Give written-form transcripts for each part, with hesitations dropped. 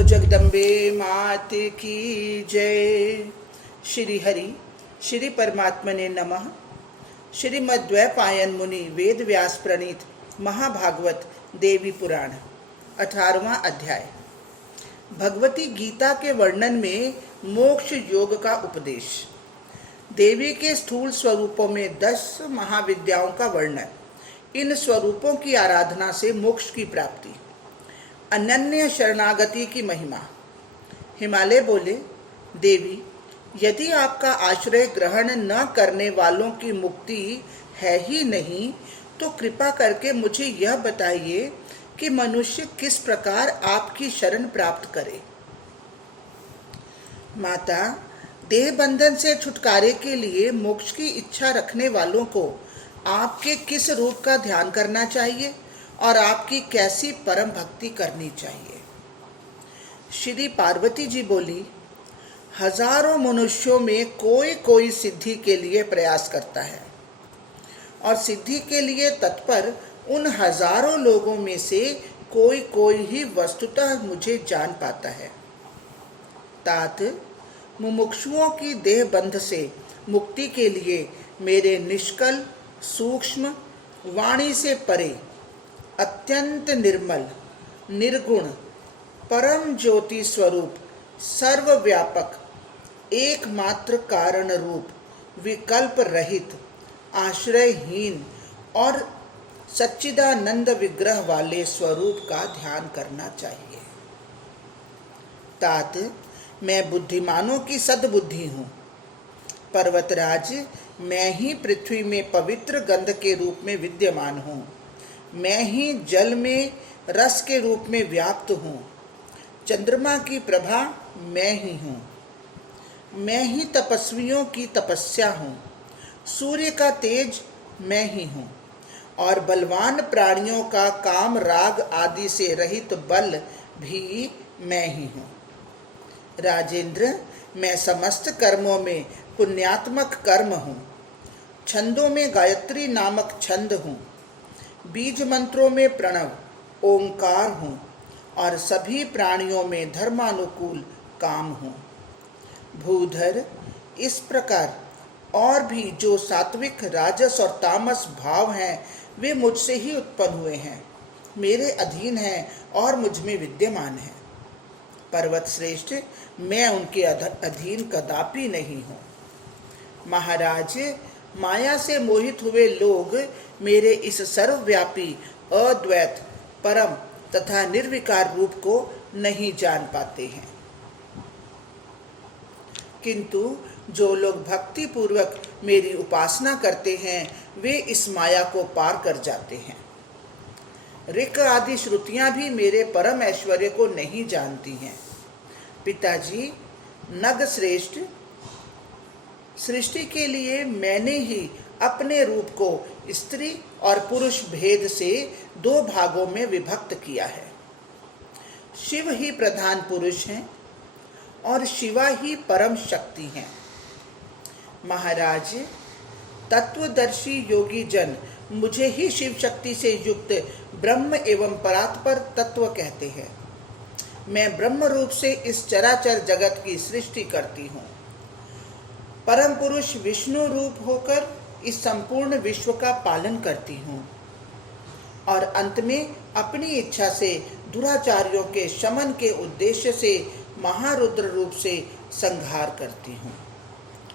बोलो जगदम्बे मात की जय। श्री हरि श्री परमात्मने नमः। श्रीमद्वैपायन मुनि वेद व्यास प्रणीत महाभागवत देवी पुराण 18वां अध्याय। भगवती गीता के वर्णन में मोक्ष योग का उपदेश। देवी के स्थूल स्वरूपों में 10 महाविद्याओं का वर्णन। इन स्वरूपों की आराधना से मोक्ष की प्राप्ति। अनन्य शरणागति की महिमा। हिमालय बोले, देवी, यदि आपका आश्रय ग्रहण न करने वालों की मुक्ति है ही नहीं, तो कृपा करके मुझे यह बताइए कि मनुष्य किस प्रकार आपकी शरण प्राप्त करे। माता, देह बंधन से छुटकारे के लिए मोक्ष की इच्छा रखने वालों को आपके किस रूप का ध्यान करना चाहिए और आपकी कैसी परम भक्ति करनी चाहिए। श्री पार्वती जी बोली, हजारों मनुष्यों में कोई कोई सिद्धि के लिए प्रयास करता है और सिद्धि के लिए तत्पर उन हजारों लोगों में से कोई कोई ही वस्तुतः मुझे जान पाता है। तात, मुमुक्षुओं की देह बंध से मुक्ति के लिए मेरे निष्कल सूक्ष्म वाणी से परे अत्यंत निर्मल निर्गुण परम ज्योति स्वरूप सर्वव्यापक एकमात्र कारण रूप विकल्प रहित आश्रयहीन और सच्चिदानंद विग्रह वाले स्वरूप का ध्यान करना चाहिए। तात, मैं बुद्धिमानों की सद्बुद्धि हूँ। पर्वतराज, मैं ही पृथ्वी में पवित्र गंध के रूप में विद्यमान हूँ। मैं ही जल में रस के रूप में व्याप्त हूँ। चंद्रमा की प्रभा मैं ही हूँ। मैं ही तपस्वियों की तपस्या हूँ। सूर्य का तेज मैं ही हूँ और बलवान प्राणियों का काम राग आदि से रहित बल भी मैं ही हूँ। राजेंद्र, मैं समस्त कर्मों में पुण्यात्मक कर्म हूँ। छंदों में गायत्री नामक छंद हूँ। बीज मंत्रों में प्रणव ओंकार हूँ और सभी प्राणियों में धर्मानुकूल काम हूँ। भूधर, इस प्रकार और भी जो सात्विक राजस और तामस भाव हैं वे मुझसे ही उत्पन्न हुए हैं, मेरे अधीन हैं और मुझ में विद्यमान हैं। पर्वत श्रेष्ठ, मैं उनके अधीन कदापि नहीं हूँ। महाराज, माया से मोहित हुए लोग मेरे इस सर्वव्यापी अद्वैत परम तथा निर्विकार रूप को नहीं जान पाते हैं, किंतु जो लोग भक्ति पूर्वक मेरी उपासना करते हैं वे इस माया को पार कर जाते हैं। ऋक आदि श्रुतियां भी मेरे परम ऐश्वर्य को नहीं जानती हैं। पिताजी, नग श्रेष्ठ, सृष्टि के लिए मैंने ही अपने रूप को स्त्री और पुरुष भेद से 2 भागों में विभक्त किया है। शिव ही प्रधान पुरुष हैं और शिवा ही परम शक्ति हैं। महाराज, तत्वदर्शी योगी जन मुझे ही शिव शक्ति से युक्त ब्रह्म एवं परात्पर तत्व कहते हैं। मैं ब्रह्म रूप से इस चराचर जगत की सृष्टि करती हूँ। परम पुरुष विष्णु रूप होकर इस संपूर्ण विश्व का पालन करती हूँ और अंत में अपनी इच्छा से दुराचारियों के शमन के उद्देश्य से महारुद्र रूप से संहार करती हूँ।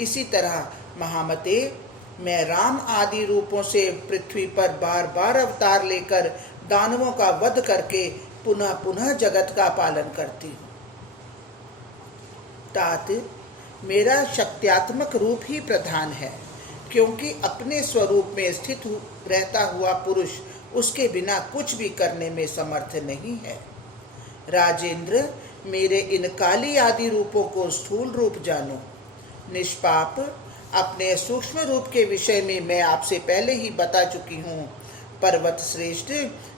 इसी तरह महामते, मैं राम आदि रूपों से पृथ्वी पर बार बार अवतार लेकर दानवों का वध करके पुनः पुनः जगत का पालन करती हूँ। तात, मेरा शक्त्यात्मक रूप ही प्रधान है, क्योंकि अपने स्वरूप में स्थित रहता हुआ पुरुष उसके बिना कुछ भी करने में समर्थ नहीं है। राजेंद्र, मेरे इन काली आदि रूपों को स्थूल रूप जानो। निष्पाप, अपने सूक्ष्म रूप के विषय में मैं आपसे पहले ही बता चुकी हूँ। पर्वत श्रेष्ठ,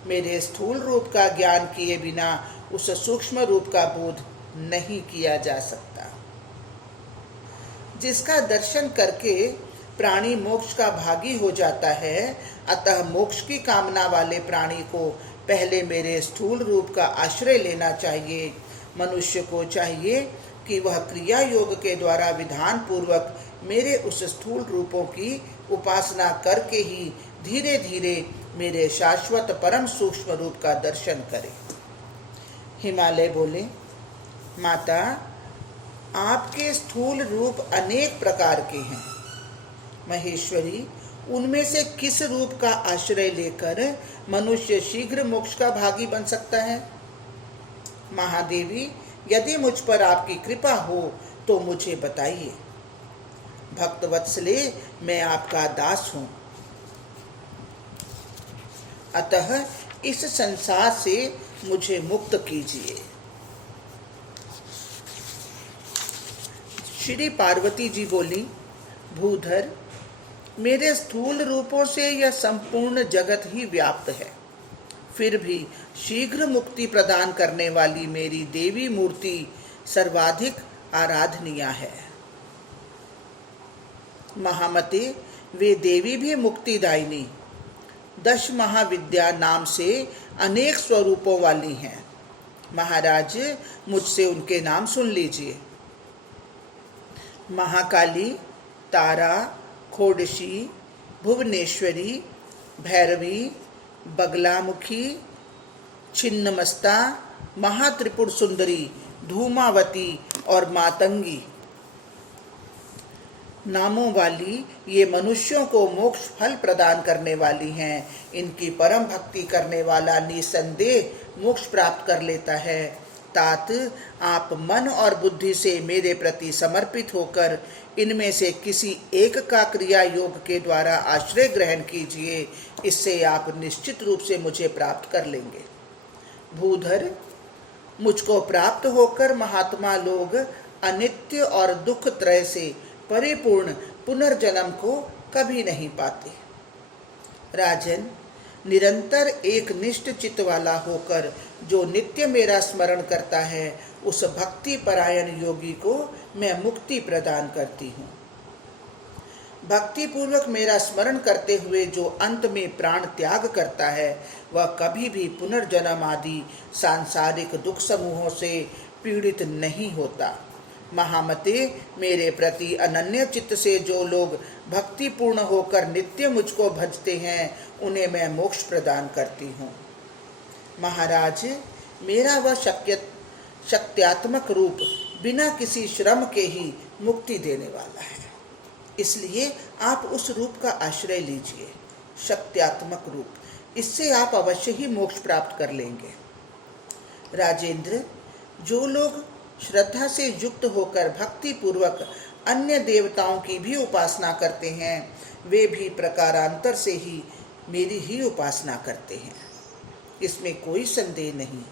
मेरे स्थूल रूप का ज्ञान किए बिना उस सूक्ष्म रूप का बोध नहीं किया जा सकता, जिसका दर्शन करके प्राणी मोक्ष का भागी हो जाता है। अतः मोक्ष की कामना वाले प्राणी को पहले मेरे स्थूल रूप का आश्रय लेना चाहिए। मनुष्य को चाहिए कि वह क्रिया योग के द्वारा विधान पूर्वक मेरे उस स्थूल रूपों की उपासना करके ही धीरे धीरे मेरे शाश्वत परम सूक्ष्म रूप का दर्शन करे। हिमालय बोले, माता, आपके स्थूल रूप अनेक प्रकार के हैं। महेश्वरी, उनमें से किस रूप का आश्रय लेकर मनुष्य शीघ्र मोक्ष का भागी बन सकता है? महादेवी, यदि मुझ पर आपकी कृपा हो तो मुझे बताइए। भक्तवत्सले, मैं आपका दास हूं, अतः इस संसार से मुझे मुक्त कीजिए। श्री पार्वती जी बोली, भूधर, मेरे स्थूल रूपों से यह संपूर्ण जगत ही व्याप्त है, फिर भी शीघ्र मुक्ति प्रदान करने वाली मेरी देवी मूर्ति सर्वाधिक आराधनीय है। महामते, वे देवी भी मुक्तिदायिनी 10 महाविद्या नाम से अनेक स्वरूपों वाली हैं। महाराज, मुझसे उनके नाम सुन लीजिए। महाकाली, तारा, खोडशी, भुवनेश्वरी, भैरवी, बगलामुखी, छिन्नमस्ता, महात्रिपुर सुंदरी, धूमावती और मातंगी नामों वाली ये मनुष्यों को मोक्ष फल प्रदान करने वाली हैं। इनकी परम भक्ति करने वाला निसंदेह मोक्ष प्राप्त कर लेता है। तात, आप मन और बुद्धि से मेरे प्रति समर्पित होकर इनमें से किसी एक का क्रिया योग के द्वारा आश्रय ग्रहण कीजिए, इससे आप निश्चित रूप से मुझे प्राप्त कर लेंगे। भूधर, मुझको प्राप्त होकर महात्मा लोग अनित्य और दुख त्रय से परिपूर्ण पुनर्जन्म को कभी नहीं पाते। राजन, निरंतर एक निष्ठ चित्त वाला होकर जो नित्य मेरा स्मरण करता है, उस भक्ति परायण योगी को मैं मुक्ति प्रदान करती हूँ। भक्ति पूर्वक मेरा स्मरण करते हुए जो अंत में प्राण त्याग करता है, वह कभी भी पुनर्जन्म आदि सांसारिक दुख समूहों से पीड़ित नहीं होता। महामते, मेरे प्रति अनन्य चित्त से जो लोग भक्ति पूर्ण होकर नित्य मुझको भजते हैं, उन्हें मैं मोक्ष प्रदान करती हूँ। महाराज, मेरा वह शक्त्यात्मक रूप बिना किसी श्रम के ही मुक्ति देने वाला है, इसलिए आप उस रूप का आश्रय लीजिए। शक्त्यात्मक रूप, इससे आप अवश्य ही मोक्ष प्राप्त कर लेंगे। राजेंद्र, जो लोग श्रद्धा से युक्त होकर भक्ति पूर्वक अन्य देवताओं की भी उपासना करते हैं, वे भी प्रकारांतर से ही मेरी ही उपासना करते हैं, इसमें कोई संदेह नहीं।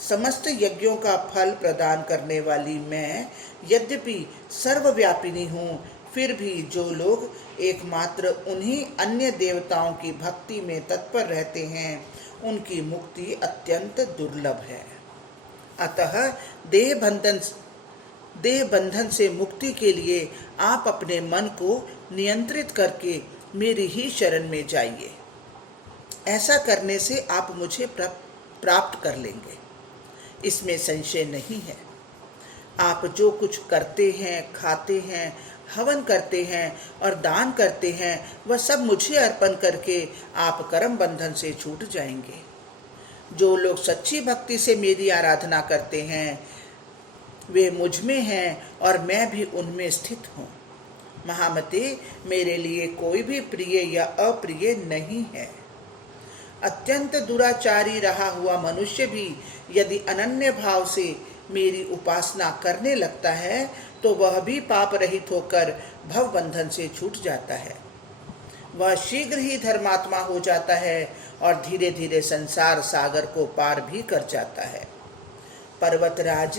समस्त यज्ञों का फल प्रदान करने वाली मैं यद्यपि सर्वव्यापिनी हूँ, फिर भी जो लोग एकमात्र उन्हीं अन्य देवताओं की भक्ति में तत्पर रहते हैं, उनकी मुक्ति अत्यंत दुर्लभ है। अतः देह बंधन से मुक्ति के लिए आप अपने मन को नियंत्रित करके मेरी ही शरण में जाइए। ऐसा करने से आप मुझे प्राप्त कर लेंगे, इसमें संशय नहीं है। आप जो कुछ करते हैं, खाते हैं, हवन करते हैं और दान करते हैं, वह सब मुझे अर्पण करके आप कर्म बंधन से छूट जाएंगे। जो लोग सच्ची भक्ति से मेरी आराधना करते हैं, वे मुझ में हैं और मैं भी उनमें स्थित हूँ। महामते, मेरे लिए कोई भी प्रिय या अप्रिय नहीं है। अत्यंत दुराचारी रहा हुआ मनुष्य भी यदि अनन्य भाव से मेरी उपासना करने लगता है, तो वह भी पाप रहित होकर भव बंधन से छूट जाता है। वह शीघ्र ही धर्मात्मा हो जाता है और धीरे धीरे संसार सागर को पार भी कर जाता है। पर्वतराज,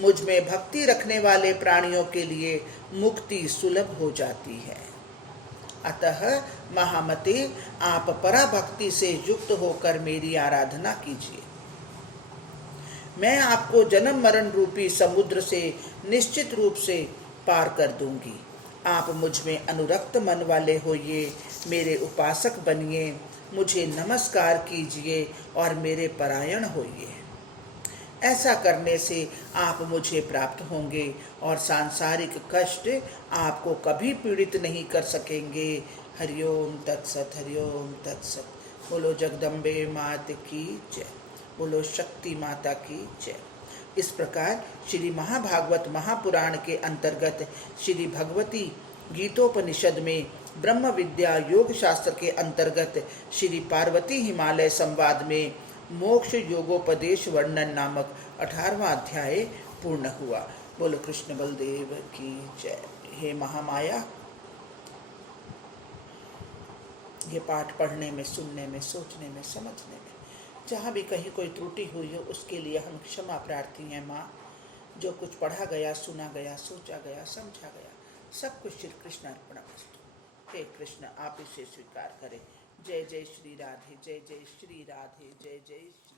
मुझ में भक्ति रखने वाले प्राणियों के लिए मुक्ति सुलभ हो जाती है। अतः महामते, आप पराभक्ति से युक्त होकर मेरी आराधना कीजिए। मैं आपको जन्म मरण रूपी समुद्र से निश्चित रूप से पार कर दूंगी। आप मुझ में अनुरक्त मन वाले होइए, मेरे उपासक बनिए, मुझे नमस्कार कीजिए और मेरे परायण होइए। ऐसा करने से आप मुझे प्राप्त होंगे और सांसारिक कष्ट आपको कभी पीड़ित नहीं कर सकेंगे। हरिओम तत्सत, हरिओम तत्सत। बोलो जगदम्बे मात की जय, बोलो शक्ति माता की जय। इस प्रकार श्री महाभागवत महापुराण के अंतर्गत श्री भगवती गीतोपनिषद में ब्रह्म विद्या योग शास्त्र के अंतर्गत श्री पार्वती हिमालय संवाद में मोक्ष योगोपदेश वर्णन नामक 18वां अध्याय पूर्ण हुआ। बोलो कृष्ण बलदेव की जय। हे महामाया, ये पाठ पढ़ने में, सुनने में, सोचने में, समझने में जहाँ भी कहीं कोई त्रुटि हुई हो उसके लिए हम क्षमा प्रार्थी हैं माँ। जो कुछ पढ़ा गया, सुना गया, सोचा गया, समझा गया, सब कुछ श्री कृष्ण अर्पणमस्तु। हे कृष्ण, आप इसे स्वीकार करें। जय जय श्री राधे, जय जय श्री राधे, जय जय